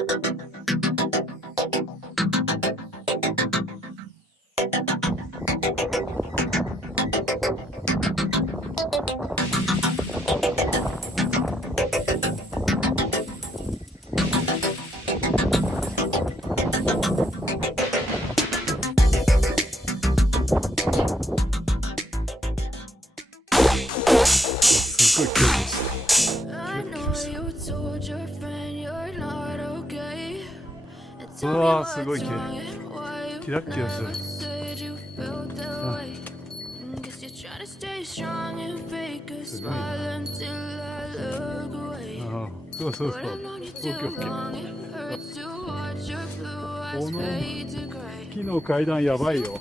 すごい距離でした。うわー、すごい綺麗。キラッキラする。すごいな。そうそうそう。オッケーオッケー。この木の階段やばいよ。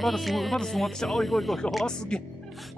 まだ進まってきた。おいおいおい、あ、すげえ。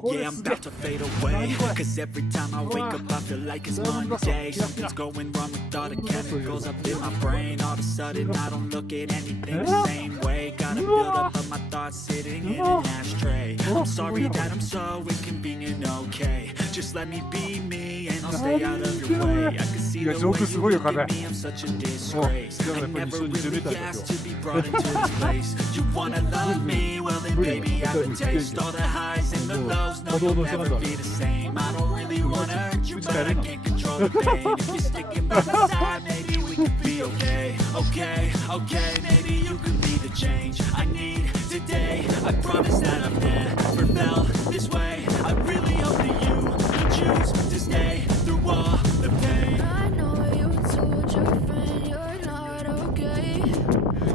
Yeah, I'm about to fade away. Cause every time I wake up, I feel like it's Monday. Something's going wrong with all the chemicals up in my brain. All of a sudden, I don't look at anything the same way. Got a build up of my thoughts sitting in an ashtray. I'm sorry that I'm so inconvenient, okay. Just let me be me and I'll stay out of your way. I can see the way you look at me, I'm such a disgrace. I never really asked to be brought into this place. You wanna love me? Well then baby, I would taste all the highs and the lows. No, you'll never be the same. I don't really wanna hurt you, but I can't control the pain. If you're sticking by my side, maybe we could be okay. Okay, okay, maybe you could be the change I need today. I promise that I've never felt this way. I really hope that you choose to stay through all the pain. I know you told your friend you're not okay.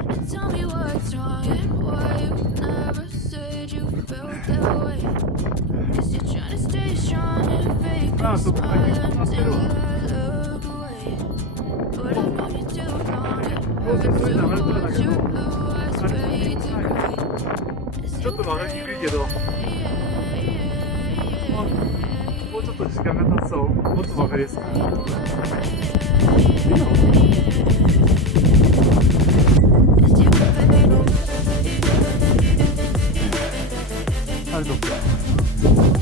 And tell me what's wrong and why you never said you felt that way. Cause you're trying to stay strong and fake a smile until I look away. But I've known you too long, it hurts to watch your blue eyes fade to gray. ちょっと曲がりにくいけど、もうちょっと時間が経つともっと曲がりやすくなる。あれどっか。